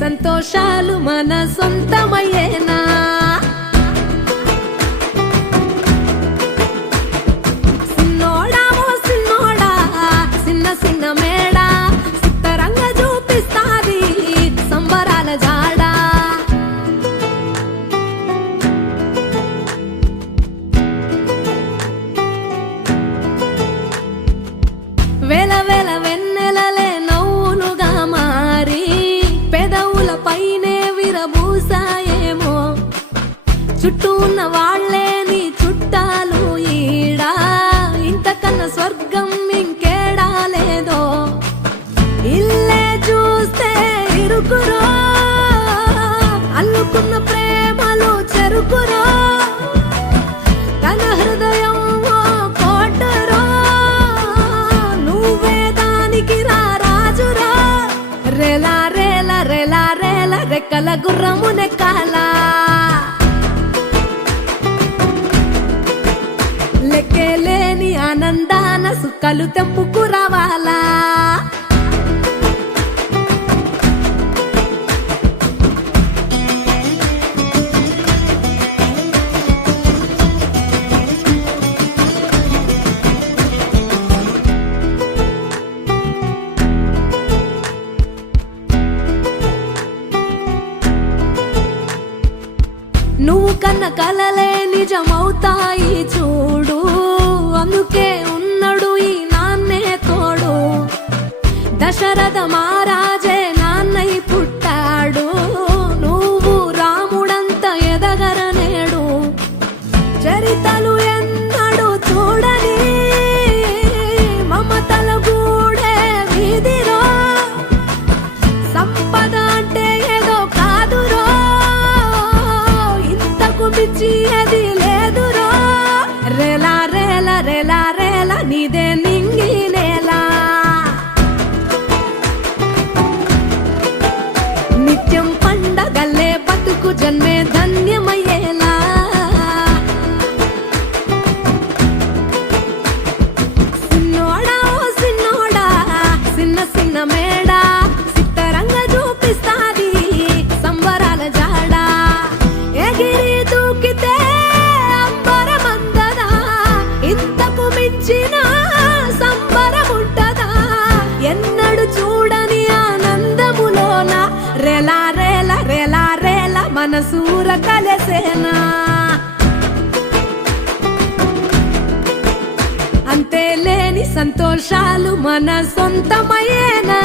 సంతోషాలు మన సొంతమయ్యేనా. సిన్నోడా ఓ సిన్నోడా సిన్న సిన్న మేడా సిత్తరంగా చూపిస్తాది సంబరాల జాడా. వేల వేల వెన్నెలలే నవ్వులుగా మారి పెదవుల పైనే విరబూసాయేమో. చుట్టూ ఉన్న వాళ్లే నీ చుట్టాలు ఈడా, ఇంతకన్నా స్వర్గం ఇంకేడా లేదో. ఇల్లే చూస్తే ఇరుకురో, అల్లుకున్న ప్రేమలు చెరుకురో. తన హృదయం ఓ కోటరో, నువ్వే దానికి రాజురా. రేలా రేలా రేలా రేలా రెక్కల గుర్రము నెక్కాలా. లెక్కేలేని ఆనందాన సుక్కలు తెంపుకు రావాలా. నువ్వు కన్న కలలే నిజమవుతాయి చూడు, అందుకే ఉన్నాడు ఈ నాన్నే తోడు. దశరథ మహారాజే నాన్నై పుట్టాడు, నువ్వు రాముడంత ఎదగరనేడు. చరితలు ఎన్నడు చూడని మమతల గూడే వీధిరో. సంపద అంటే ఏదో కాదురో, మించి అది లేదురో. రేలా రేలా రేలా రేలా నీదే నింగి నేలా. నిత్యం పండగల్లే బతుకు జన్మే ధన్యమయ్యేలా. సిన్నోడా ఓ సిన్నోడా సిన్న సిన్న మేడా సిత్తరంగా చూపిస్తాది సంబరాల జాడా. ఎగిరి దూకితే అంబరమందదా, ఇంతకు మించిన సంబరముంటదా. ఎన్నడు చూడని ఆనందములోన రేలా రేలా రేలా రేలా మనసూర కలసేనా. అంతే లేని సంతోషాలు మన సొంతమయ్యేనా.